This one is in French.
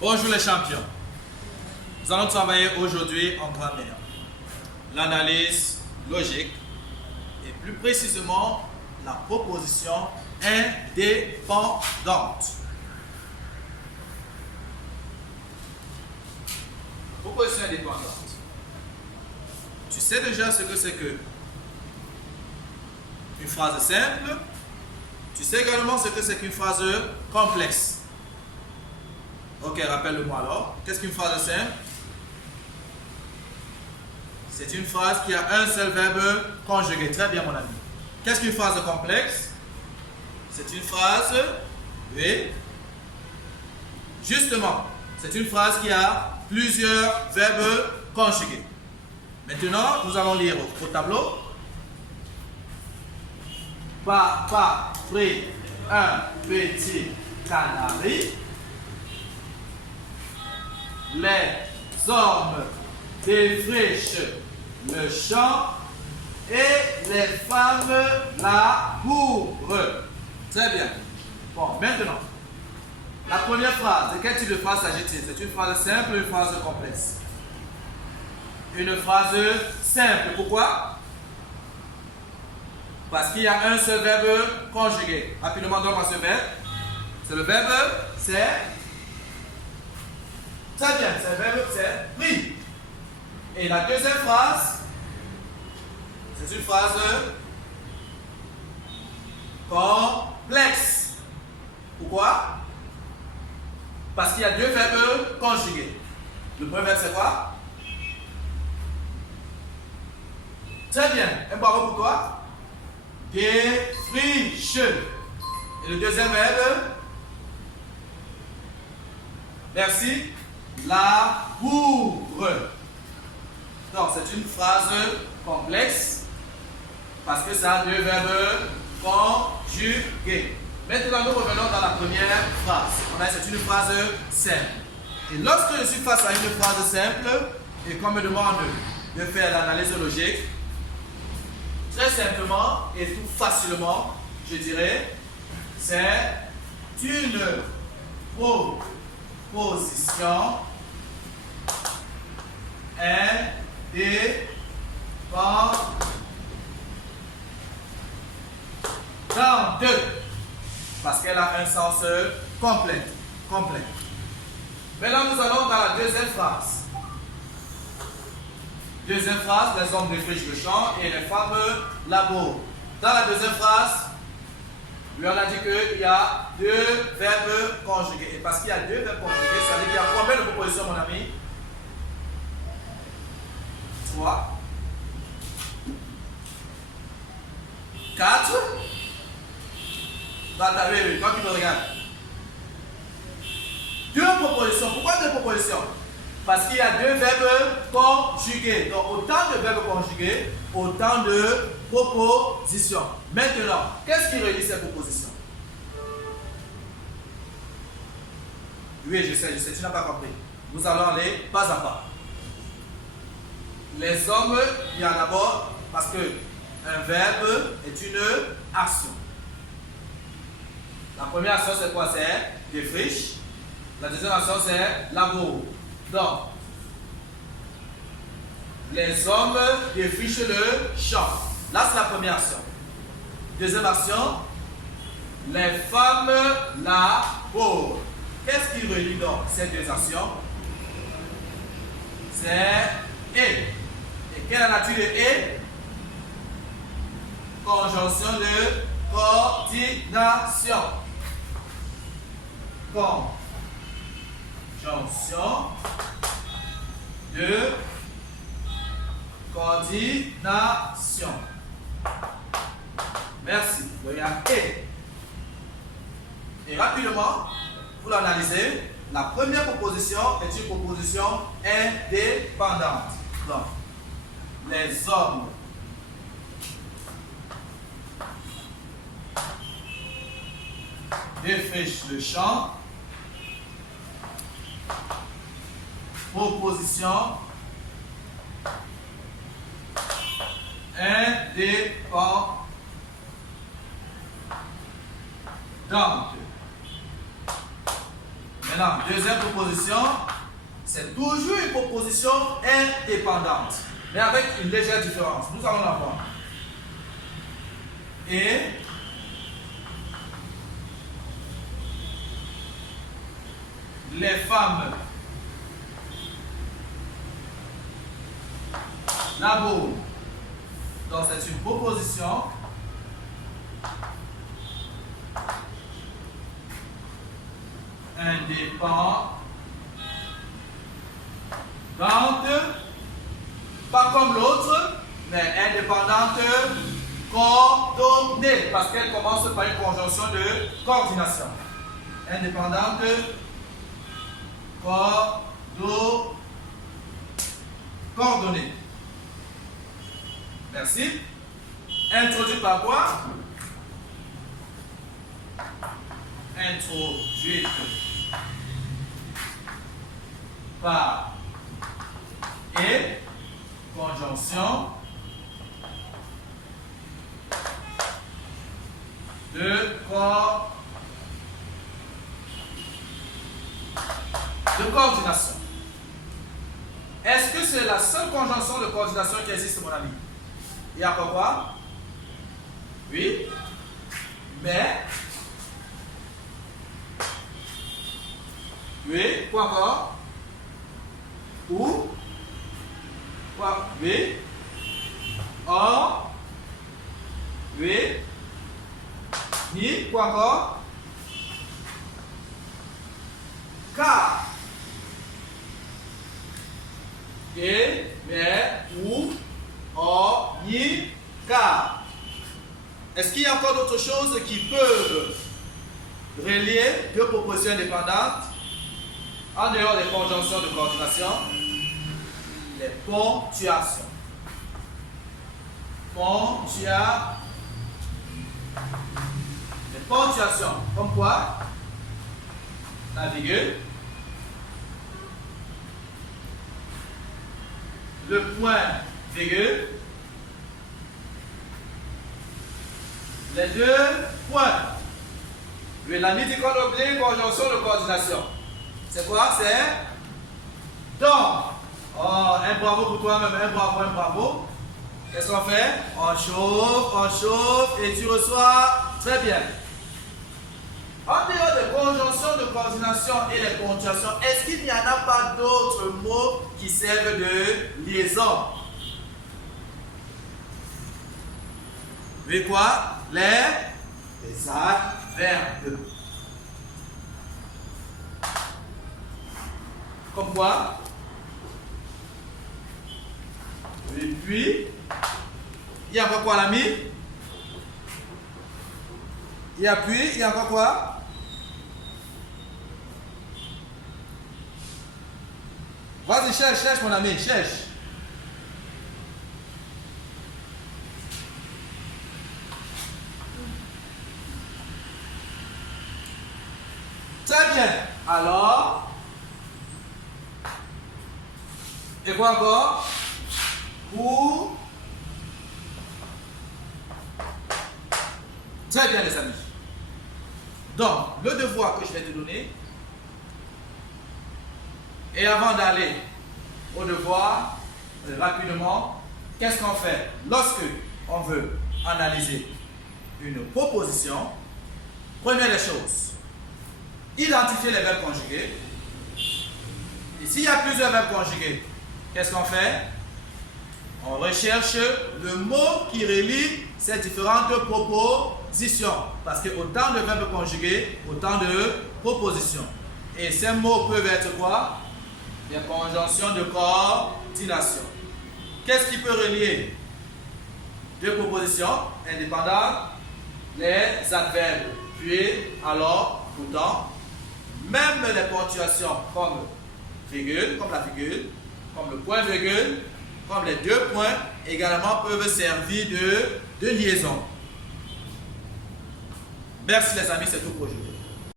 Bonjour les champions. Nous allons travailler aujourd'hui en grammaire, l'analyse logique et plus précisément la proposition indépendante. Proposition indépendante. Tu sais déjà ce que c'est que une phrase simple. Tu sais également ce que c'est qu'une phrase complexe. Ok, rappelle-le-moi alors. Qu'est-ce qu'une phrase simple? C'est une phrase qui a un seul verbe conjugué. Très bien, mon ami. Qu'est-ce qu'une phrase complexe? C'est une phrase, oui. Justement, c'est une phrase qui a plusieurs verbes conjugués. Maintenant, nous allons lire au tableau. Papa prit un petit canari. Les hommes défrichent le champ et les femmes labourent. Très bien. Bon, maintenant, la première phrase, de quel type de phrase s'agit-il? C'est une phrase simple ou une phrase complexe? Une phrase simple. Pourquoi? Parce qu'il y a un seul verbe conjugué. Rapidement, donne-moi ce verbe. C'est le verbe, c'est... Très bien, c'est le verbe, c'est pris. Et la deuxième phrase, c'est une phrase complexe. Pourquoi? Parce qu'il y a deux verbes conjugués. Le premier verbe, c'est quoi? Très bien. Un bravo pour toi. Défriche. Et le deuxième verbe? Merci. Laboure. Donc, c'est une phrase complexe parce que ça a deux verbes conjugués. Maintenant, nous revenons dans la première phrase. C'est une phrase simple. Et lorsque je suis face à une phrase simple et qu'on me demande de faire l'analyse logique, très simplement et tout facilement, je dirais, c'est une proposition indépendante parce qu'elle a un sens complet. Maintenant, nous allons dans la deuxième phrase. Deuxième phrase, les hommes défrichent le champ et les femmes labourent. Dans la deuxième phrase, lui on a dit qu'il y a deux verbes conjugués. Et parce qu'il y a deux verbes conjugués, ça veut dire qu'il y a combien de propositions, mon ami? 3, 4. Oui, toi qui me regardes. Deux propositions. Pourquoi deux propositions? Parce qu'il y a deux verbes conjugués. Donc, autant de verbes conjugués, autant de propositions. Maintenant, qu'est-ce qui relie ces propositions? Oui, je sais, tu n'as pas compris. Nous allons aller pas à pas. Les hommes, il y a d'abord, parce qu'un verbe est une action. La première action, c'est quoi? C'est défriche. La deuxième action, c'est labour. Donc, les hommes défrichent le champ. Là, c'est la première action. Deuxième action, les femmes labourent. Qu'est-ce qui relie donc ces deux actions? C'est et. Et quelle est la nature de et? Conjonction de coordination. Conjonction de coordination. Merci. Il y a et. Et rapidement, pour l'analyser, la première proposition est une proposition indépendante. Donc, les hommes défrichent le champ. Proposition indépendante. Maintenant, deuxième proposition, c'est toujours une proposition indépendante, mais avec une légère différence. Nous allons la voir. Et les femmes labourent. Donc c'est une proposition indépendante, pas comme l'autre, mais indépendante, coordonnée, parce qu'elle commence par une conjonction de coordination. Indépendante, coordonnée. Merci. Introduite par quoi? Introduite par et conjonction de coordination. Est-ce que c'est la seule conjonction de coordination qui existe, mon ami? Il y a encore quoi? Oui, mais oui, quoi encore? Ou quoi? Oui, or, oui, ni, quoi encore? Car, et, mais, ou, or, ni, car. Est-ce qu'il y a encore d'autres choses qui peuvent relier deux propositions indépendantes en dehors des conjonctions de coordination? Les ponctuations. Les ponctuations. Comme quoi? La virgule. Le point virgule. Les deux points. La mythical objet, conjonction de coordination. C'est quoi? C'est donc. Oh, un bravo pour toi-même, un bravo. Qu'est-ce qu'on fait? On chauffe et tu reçois. Très bien. En dehors des conjonctions de coordination et les ponctuations, est-ce qu'il n'y en a pas d'autres mots qui servent de liaison? Oui, quoi? Les adverbes. Comme quoi? Et puis, il y a encore quoi, l'ami? Il y a puis, il y a encore quoi? Vas-y, cherche mon ami, cherche. Très bien. Alors, et quoi encore? Pour. Très bien, les amis. Donc, le devoir que je vais te donner, et avant d'aller au devoir, rapidement, qu'est-ce qu'on fait? Lorsque on veut analyser une proposition, première des choses, identifier les verbes conjugués. Et s'il y a plusieurs verbes conjugués, qu'est-ce qu'on fait? On recherche le mot qui relie ces différentes propositions. Parce que autant de verbes conjugués, autant de propositions. Et ces mots peuvent être quoi? Des conjonctions de coordination. Qu'est-ce qui peut relier deux propositions indépendantes? Les adverbes. Puis, alors, pourtant, même les ponctuations comme virgule, comme la virgule, comme le point virgule, comme les deux points, également peuvent servir de liaison. Merci les amis, c'est tout pour aujourd'hui.